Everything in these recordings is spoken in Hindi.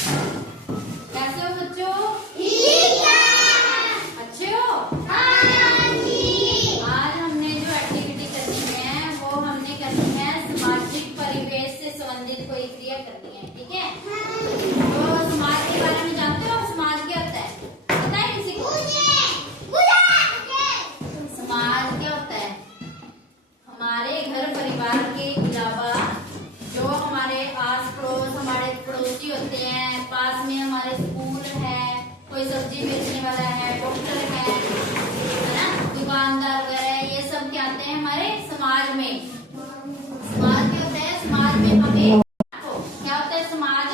कैसे हो बच्चों? ठीक है। अच्छे हो? हाँ जी। आज हमने जो एक्टिविटी करनी है वो हमने करनी है सामाजिक परिवेश से संबंधित कोई क्रिया करनी है, ठीक है? तो समाज के बारे में जानते हो? समाज क्या होता है? पता है किसी को? समाज क्या होता है? हमारे घर परिवार के अलावा जो हमारे आस पड़ोस हमारे पड़ोसी होते हैं, पास में हमारे स्कूल है, कोई सब्जी बेचने वाला है, डॉक्टर है ना, दुकानदार वगैरह, ये सब क्या आते हैं हमारे समाज में। समाज क्या होता है? समाज में हमें क्या होता है? समाज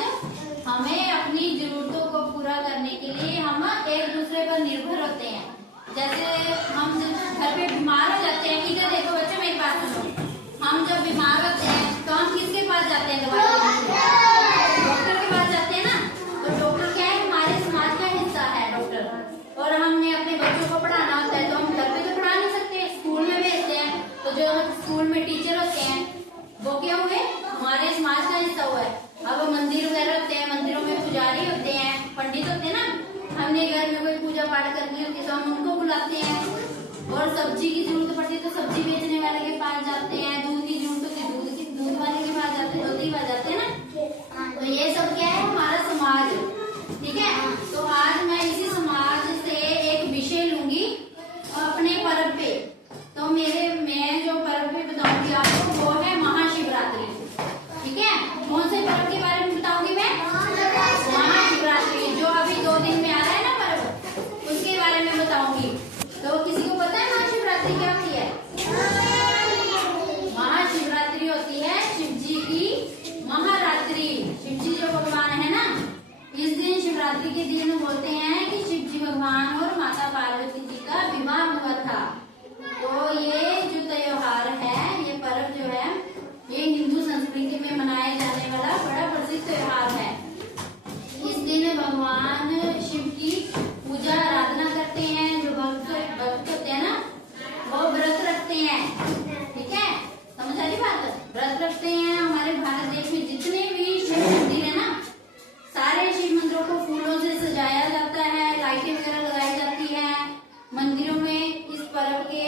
हमें अपनी जरूरतों को पूरा करने के लिए हम एक दूसरे पर निर्भर होते हैं। जैसे हम जब घर पे बीमार हो जाते हैं, इधर देखो बच्चों मेरी बात सुनो, हम जब बीमार होते हैं तो हम किसके पास जाते हैं? दवाई डॉक्टर के पास जाते हैं ना। तो डॉक्टर क्या है? हमारे समाज का हिस्सा है डॉक्टर। और हमने अपने बच्चों को पढ़ाना होता है तो हम घर पे तो पढ़ा नहीं सकते, स्कूल में भेजते हैं। तो जो स्कूल में टीचर होते हैं वो क्या हुए? हमारे समाज का हिस्सा हुआ है। अब मंदिर वगैरह होते हैं, मंदिरों में पुजारी होते हैं, पंडित होते हैं ना। हमने घर में कोई पूजा पाठ करनी होती है तो हम उनको बुलाते हैं। और सब्जी की जरूरत पड़ती है तो सब्जी बेचने वाले के पास जाते हैं, दूध की जरूरत होती है दूध वाले के पास जाते हैं, दही पास जाते हैं ना। तो ये सब क्या है? हमारा समाज, ठीक है? तो आज मैं इसी समाज से एक विषय लूंगी अपने पर्व पे। तो मैं जो पर्व पे बताऊंगी आपको वो है महाशिवरात्रि, ठीक है? कौन से पर्व के बारे में बताऊंगी मैं? महाशिवरात्रि, जो अभी 2 दिन में आ रहा है ना पर्व, उसके बारे में बताऊंगी। तो किसी को पता है महाशिवरात्रि क्या होती है? महाशिवरात्रि होती है शिव जी की महारात्रि। शिव जी जो भगवान है ना, इस दिन शिवरात्रि के दिन बोलते हैं कि शिव जी भगवान और माता पार्वती जी का विवाह हुआ था। तो ये जो त्योहार है, ये पर्व जो है, ये हिंदू संस्कृति में मनाए जाने वाला बड़ा प्रसिद्ध त्योहार है। इस दिन भगवान शिव की पूजा आराधना करते हैं। जो भक्त होते हैं ना वो व्रत रखते हैं, ठीक है? समझ आ रही बात? व्रत रखते हैं। हमारे भारत देश में जितने भी शिव मंदिर है ना, सारे शिव मंदिरों को फूलों से सजाया जाता है, लाइटें वगैरह लगाई जाती है। मंदिरों में इस पर्व के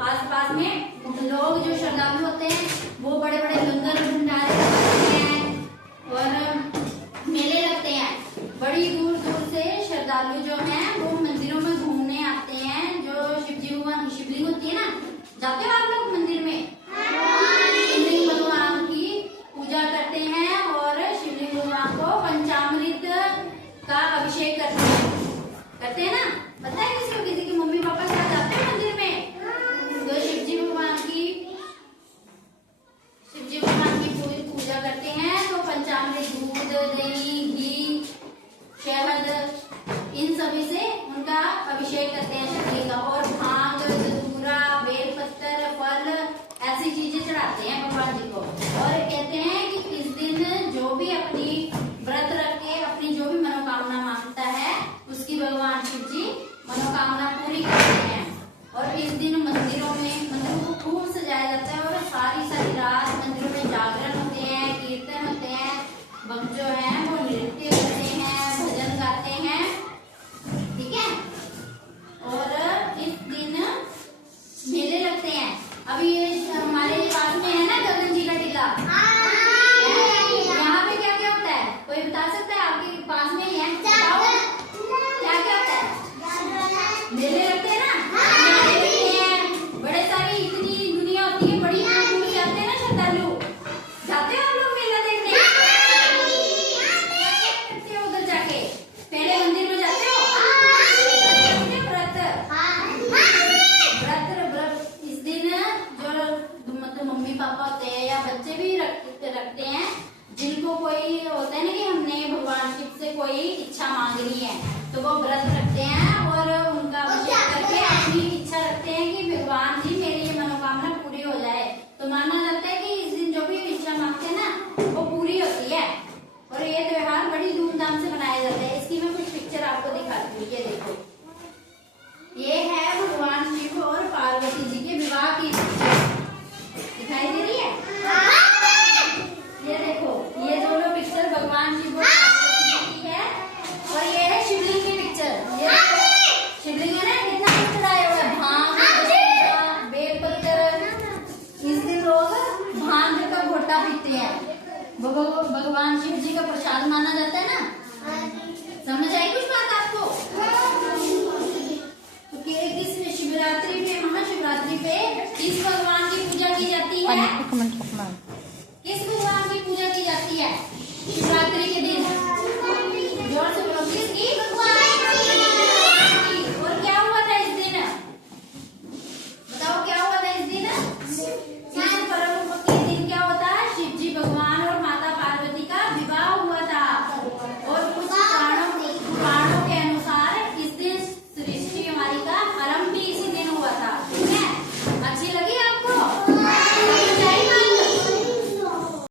आसपास में लोग जो श्रद्धालु होते हैं वो बड़े बड़े लंगर भंडारे करते हैं और मेले लगते हैं। बड़ी दूर दूर से श्रद्धालु जो हैं वो मंदिरों में घूमने आते हैं। जो शिवलिंग होती है ना, जाते हो आप लोग मंदिर में? शिवलिंग भगवान की पूजा करते हैं और शिवलिंग भगवान को पंचामृत का अभिषेक करते हैं ना। पता है किसी को? किसी की मम्मी पापा के साथ जाते हैं मंदिर में? तो शिव जी भगवान की पूजा करते हैं। तो पंचामृत, दूध, दही, घी, शहद, इन सभी से उनका अभिषेक करते हैं शिवलिंग का। और भांग, धतूरा, बेलपत्र, फल, ऐसी चीजें चढ़ाते हैं भगवान जी को। और कहते हैं कि इस दिन जो भी अपनी व्रत रख के अपनी जो भी मनोकामना मांगता है उसकी भगवान शिव जी मनोकामना पूरी करते हैं। और इस दिन मंदिरों को खूब सजाया जाता है और सारी रात मंदिरों में जागरण होते हैं, कीर्तन होते हैं, भक्त जो है वो नृत्य करते हैं, भजन गाते हैं, ठीक है? और इस दिन मेले लगते हैं। अभी हमारे पास में है ना गगन जी का टीला, यहाँ पे क्या क्या होता है? कोई बता सकता है? आपके पास में ही है, बताओ क्या क्या होता है? मेले लगते हैं ना, मेले लगते हैं, बड़े सारी इतनी दुनिया होती है, बड़ी दूर दूर से आते हैं ना श्रद्धालु। जाते हो आप लोग मेला देखने? करते हो उधर जाके? पहले मंदिर में जाते हो? व्रत इस दिन जो मतलब मम्मी पापा होते हैं या बच्चे भी रखते हैं, जिनको कोई होता है ना कि हमने भगवान शिव से कोई इच्छा मांगनी है, तो वो व्रत रखते हैं और उनका अभिषेक करके अपनी इच्छा रखते हैं कि भगवान जी मेरी ये मनोकामना पूरी हो जाए। तो माना जाता है कि इस दिन जो भी इच्छा मांगते हैं ना वो पूरी होती है। और ये त्योहार बड़ी धूमधाम से मनाया जाता है। इसकी मैं कुछ पिक्चर आपको दिखाती हूँ। ये देखो, ये है भगवान शिव और पार्वती जी के विवाह की पिक्चर, दिखाई दे रही है? ये देखो, ये दोनों पिक्चर भगवान शिव और भगवान शिव जी का प्रसाद माना जाता है ना। समझ आई कुछ बात आपको? तो किस शिवरात्रि पे, महाशिवरात्रि पे किस भगवान